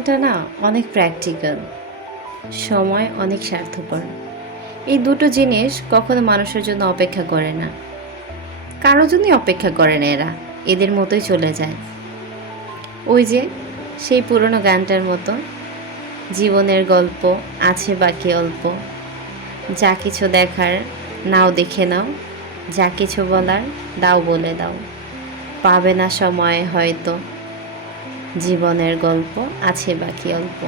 জীবনটা না অনেক প্র্যাকটিক্যাল, সময় অনেক স্বার্থপর। এই দুটো জিনিস কখনো মানুষের জন্য অপেক্ষা করে না, কারোর জন্যই অপেক্ষা করে না। এদের মতোই চলে যায়। ওই যে সেই পুরনো গানটার মতো, জীবনের গল্প আছে বাকি অল্প, যা কিছু দেখার নাও দেখে নাও, যা কিছু বলার দাও বলে দাও, পাবে না সময় হয়তো, জীবনের গল্প আছে বাকি অল্প।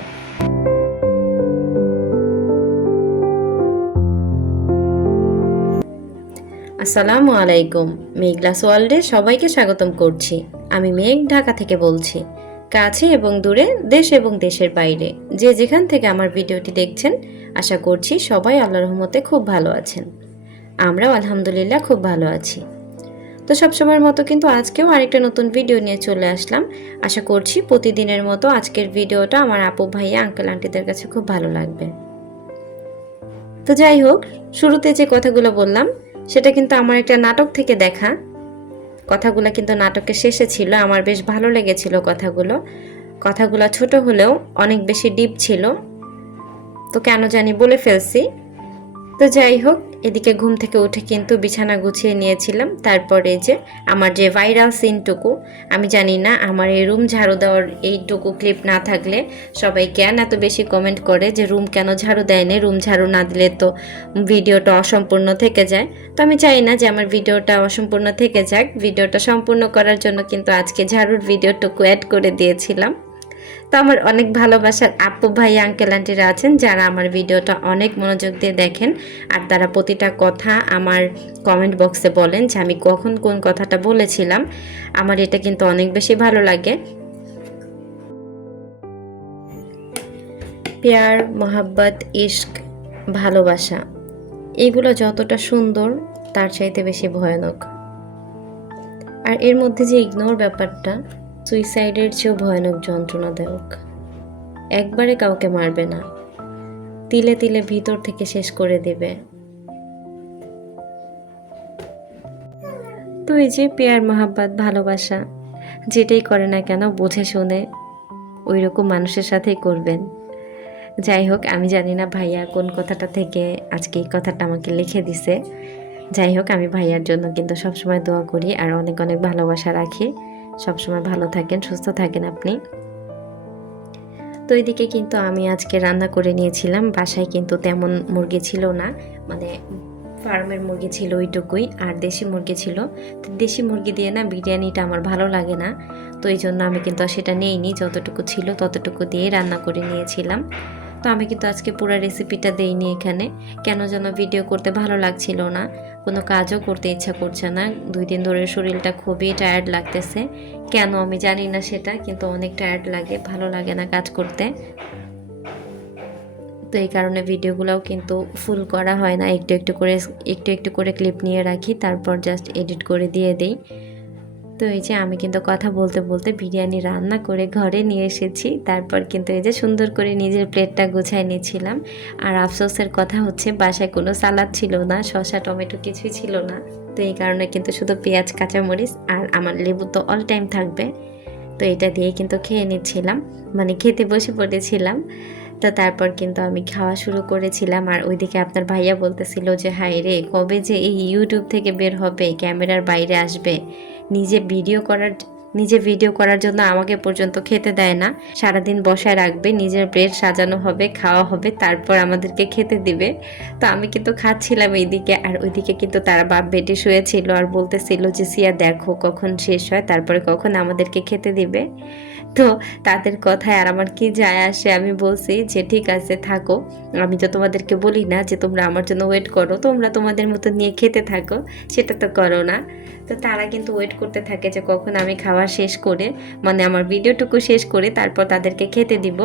আসসালামু আলাইকুম। মেঘলাস ওয়ার্ল্ডে সবাইকে স্বাগতম করছি। আমি মেঘ, ঢাকা থেকে বলছি। কাছে এবং দূরে, দেশ এবং দেশের বাইরে, যে যেখান থেকে আমার ভিডিওটি দেখছেন, আশা করছি সবাই আল্লাহর রহমতে খুব ভালো আছেন। আমরাও আলহামদুলিল্লাহ খুব ভালো আছি। তো সবসময়ের মতো কিন্তু আজকেও আরেকটা নতুন ভিডিও নিয়ে চলে আসলাম। আশা করছি প্রতিদিনের মতো আজকের ভিডিওটা আমার আপু ভাইয়া আঙ্কেল আন্টিদের কাছে খুব ভালো লাগবে। তো যাই হোক, শুরুতে যে কথাগুলো বললাম সেটা কিন্তু আমার একটা নাটক থেকে দেখা। কথাগুলো কিন্তু নাটকের শেষে ছিল। আমার বেশ ভালো লেগেছিল কথাগুলো ছোট হলেও অনেক বেশি ডিপ ছিল, তো কেন জানি বলে ফেলছি। তো যাই হোক, এদিকে ঘুম থেকে উঠে কিন্তু বিছানা গুছিয়ে নিয়েছিলাম। তারপরে যে আমার যে ভাইরাল সিনটুকু, আমি জানি না আমার এই রুম ঝাড়ু দেওয়ার এইটুকু ক্লিপ না থাকলে সবাই কেন এত বেশি কমেন্ট করে যে রুম কেন ঝাড়ু দেয়নি, রুম ঝাড়ু না দিলে তো ভিডিওটা অসম্পূর্ণ থেকে যায়। তো আমি চাই না যে আমার ভিডিওটা অসম্পূর্ণ থেকে যাক। ভিডিওটা সম্পূর্ণ করার জন্য কিন্তু আজকে ঝাড়ুর ভিডিওটুকু অ্যাড করে দিয়েছিলাম। তো আমার অনেক ভালোবাসার আপু ভাই আঙ্কেল আন্টিরা আছেন যারা আমার ভিডিওটা অনেক মনোযোগ দিয়ে দেখেন, আর তারা প্রতিটা কথা আমার কমেন্ট বক্সে বলেন যে আমি কখন কোন কথাটা বলেছিলাম। আমার এটা কিন্তু অনেক বেশি ভালো লাগে। প্যার, মোহাব্বত, ইশক, ভালোবাসা, এইগুলো যতটা সুন্দর তার চাইতে বেশি ভয়ানক। আর এর মধ্যে যে ইগনোর ব্যাপারটা, সুইসাইডের চেয়েও ভয়ানক যন্ত্রণাদায়ক। একবারে কাউকে মারবে না, তিলে তিলে ভিতর থেকে শেষ করে দেবে। তো এই যে পেয়ার, মহাব্বত, ভালোবাসা, যেটাই করে না কেন বুঝে শুনে ওই রকম মানুষের সাথেই করবেন। যাই হোক, আমি জানি না ভাইয়া কোন কথাটা থেকে আজকে এই কথাটা আমাকে লিখে দিছে। যাই হোক, আমি ভাইয়ার জন্য কিন্তু সবসময় দোয়া করি আর অনেক অনেক ভালোবাসা রাখি। সবসময় ভালো থাকেন, সুস্থ থাকেন আপনি। তো এদিকে কিন্তু আমি আজকে রান্না করে নিয়েছিলাম। বাসায় কিন্তু তেমন মুরগি ছিল না, মানে ফার্মের মুরগি ছিল ওইটুকুই, আর দেশি মুরগি ছিল। তো দেশি মুরগি দিয়ে না বিরিয়ানিটা আমার ভালো লাগে না, তো এই জন্য আমি কিন্তু সেটা নিইনি। যতটুকু ছিল ততটুকু দিয়ে রান্না করে নিয়েছিলাম। তো আমি কিন্তু আজকে পুরো রেসিপিটা দেইনি এখানে, কেন যেন ভিডিও করতে ভালো লাগছিল না, কোনো কাজও করতে ইচ্ছা করছে না। 2 দিন ধরে শরীরটা খুবই টায়ার্ড লাগতেছে, কেন আমি জানি না সেটা, কিন্তু অনেক টায়ার্ড লাগে, ভালো লাগে না কাজ করতে। তো এই কারণে ভিডিওগুলোও কিন্তু ফুল করা হয় না, একটু একটু করে ক্লিপ নিয়ে রাখি, তারপর জাস্ট এডিট করে দিয়ে দেই। তো এই যে আমি কিন্তু কথা বলতে বলতে বিরিয়ানি রান্না করে ঘরে নিয়ে এসেছি। তারপর কিন্তু এই যে সুন্দর করে নিজের প্লেটটা গুছাই নিয়েছিলাম। আর আফসোসের কথা হচ্ছে বাসায় কোনো সালাদ ছিল না, শসা টমেটো কিছুই ছিল না। তো এই কারণে কিন্তু শুধু পেঁয়াজ, কাঁচামরিচ আর আমার লেবু তো অল টাইম থাকবে, তো এটা দিয়ে কিন্তু খেয়ে নিচ্ছিলাম, মানে খেতে বসে পড়েছিলাম। তো তারপর কিন্তু আমি খাওয়া শুরু করেছিলাম। আর ওইদিকে আপনার ভাইয়া বলতেছিল যে হায় রে, কবে যে এই ইউটিউব থেকে বের হবে, ক্যামেরার বাইরে আসবে। নিজে ভিডিও করার জন্য আমাকে পর্যন্ত খেতে দেয় না, সারাদিন বসায় রাখবে, নিজের প্লেট সাজানো হবে, খাওয়া হবে, তারপর আমাদেরকে খেতে দিবে। তো আমি কিন্তু খাচ্ছিলাম এইদিকে, আর ওইদিকে কিন্তু তারা বাপ বেটে শুয়েছিল আর বলতেছিল যে সিয়া দেখো কখন শেষ হয়, তারপরে কখন আমাদেরকে খেতে দিবে। তো তাদের কথায় আর আমার কি যায় আসে, আমি বলছি যে ঠিক আছে থাকো, আমি তো তোমাদেরকে বলি না যে তোমরা আমার জন্য ওয়েট করো, তোমরা তোমাদের মতো নিয়ে খেতে থাকো, সেটা তো করো না। তো তারা কিন্তু ওয়েট করতে থাকে যে কখন আমি খাওয়া শেষ করে, মানে আমার ভিডিওটুকু শেষ করে তারপর তাদেরকে খেতে দিব।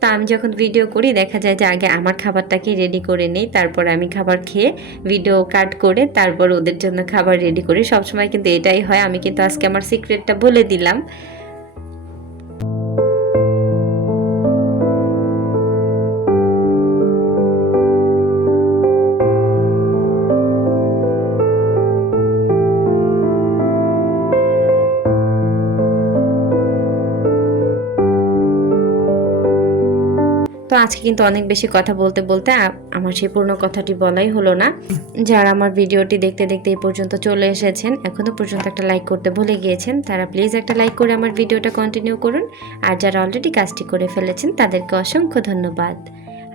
তো আমি যখন ভিডিও করি দেখা যায় যে আগে আমার খাবারটাকে রেডি করে নিই, তারপর আমি খাবার খেয়ে ভিডিও কাট করে তারপর ওদের জন্য খাবার রেডি করি। সবসময় কিন্তু এটাই হয়। আমি কিন্তু আজকে আমার সিক্রেটটা বলে দিলাম। তো আজকে কিন্তু অনেক বেশি কথা বলতে বলতে আমার সেই পূর্ণ কথাটি বলাই হলো না। যারা আমার ভিডিওটি দেখতে দেখতে এই পর্যন্ত চলে এসেছেন, এখনও পর্যন্ত একটা লাইক করতে ভুলে গিয়েছেন, তারা প্লিজ একটা লাইক করে আমার ভিডিওটা কন্টিনিউ করুন। আর যারা অলরেডি কাজটি করে ফেলেছেন তাদেরকে অসংখ্য ধন্যবাদ।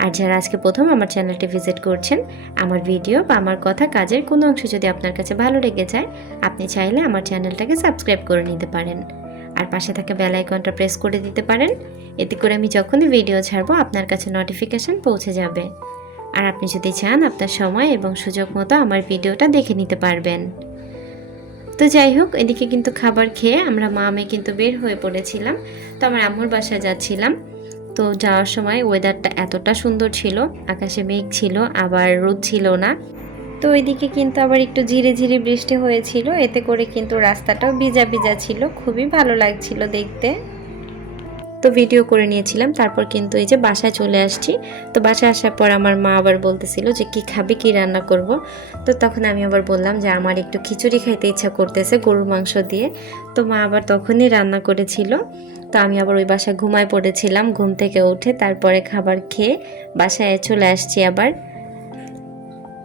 আর যারা আজকে প্রথম আমার চ্যানেলটি ভিজিট করছেন, আমার ভিডিও বা আমার কথা কাজের কোনো অংশ যদি আপনার কাছে ভালো লেগে যায়, আপনি চাইলে আমার চ্যানেলটাকে সাবস্ক্রাইব করে নিতে পারেন। আর পাশে থাকা বেল আইকনটা প্রেস করে দিতে পারেন। এতে করে আমি যখনই ভিডিও ছাড়বো আপনার কাছে নোটিফিকেশন পৌঁছে যাবে। আর আপনি যদি চান আপনার সময় এবং সুযোগ মতো আমার ভিডিওটা দেখে নিতে পারবেন। তো যাই হোক, এদিকে কিন্তু খাবার খেয়ে আমরা মা মেয়ে কিন্তু বের হয়ে পড়েছিলাম। তো আমার আম্মুর বাসায় যাচ্ছিলাম। তো যাওয়ার সময় ওয়েদারটা এতটা সুন্দর ছিল, আকাশে মেঘ ছিল, আবার রোদ ছিল না। তো ওইদিকে কিন্তু আবার একটু ঝিরে ঝিরে বৃষ্টি হয়েছিল, এতে করে কিন্তু রাস্তাটাও ভিজা ভিজা ছিল, খুবই ভালো লাগছিল দেখতে। তো ভিডিও করে নিয়েছিলাম, তারপর কিন্তু এই যে বাসায় চলে আসছি। তো বাসায় আসার পর আমার মা আবার বলতেছিল যে কি খাবে, কি রান্না করব। তো তখন আমি আবার বললাম যে আমার একটু খিচুড়ি খাইতে ইচ্ছা করতেছে গরুর মাংস দিয়ে। তো মা আবার তখনই রান্না করেছিল। তো আমি আবার ওই বাসায় ঘুমায় পড়েছিলাম। ঘুম থেকে উঠে তারপরে খাবার খেয়ে বাসায় চলে আসছি আবার।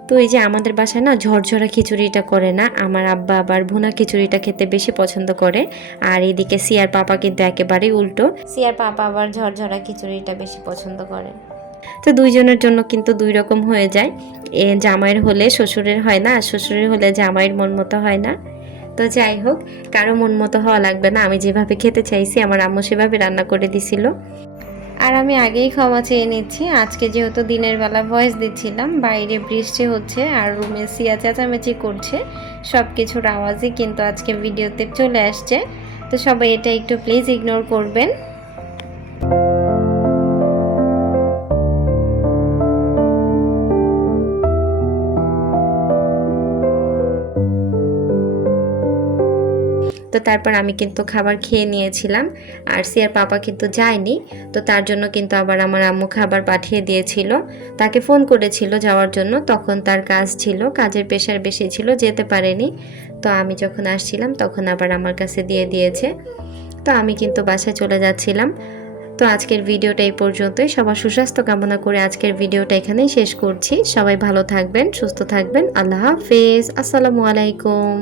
তো এই যে আমাদের বাসায় না ঝরঝরা খিচুড়িটা করে না, আমার আব্বা আবার ভুনা খিচুড়িটা খেতে বেশি পছন্দ করে। আর এদিকে সিয়ার পাপা কিন্তু একেবারেই উল্টো, সিয়ার পাপা আবার ঝরঝরা খিচুড়িটা বেশি পছন্দ করে। তো দুইজনের জন্য কিন্তু দুই রকম হয়ে যায়। জামাইয়ের হলে শ্বশুরের হয় না, আর শ্বশুরের হলে জামাইয়ের মন মতো হয় না। তো যাই হোক, কারো মন মতো হওয়া লাগবে না, আমি যেভাবে খেতে চাইছি আমার আম্মু সেভাবে রান্না করে দিছিল। আর আমি আগেই ক্ষমা চেয়ে নিচ্ছি, আজকে যেহেতু দিনের বেলা ভয়েস দিচ্ছিলাম, বাইরে বৃষ্টি হচ্ছে আর রুমে সিয়া চেঁচামেচি করছে, সব কিছুর আওয়াজই কিন্তু আজকে ভিডিওতে চলে আসছে। তো সবাই এটা একটু প্লিজ ইগনোর করবেন। তো তারপর আমি কিন্তু খাবার খেয়ে নিয়েছিলাম, আর সিয়ার পাপা কিন্তু যায়নি। তো তার জন্য কিন্তু আবার আমার আম্মু খাবার পাঠিয়ে দিয়েছিল। তাকে ফোন করেছিল যাওয়ার জন্য, তখন তার কাজ ছিল, কাজের প্রেশার বেশি ছিল, যেতে পারেনি। তো আমি যখন আসছিলাম তখন আবার আমার কাছে দিয়ে দিয়েছে। তো আমি কিন্তু বাসায় চলে যাচ্ছিলাম। তো আজকের ভিডিওটা এই পর্যন্তই। সবার সুস্বাস্থ্য কামনা করে আজকের ভিডিওটা এখানেই শেষ করছি। সবাই ভালো থাকবেন, সুস্থ থাকবেন। আল্লাহ হাফেজ, আসসালামু আলাইকুম।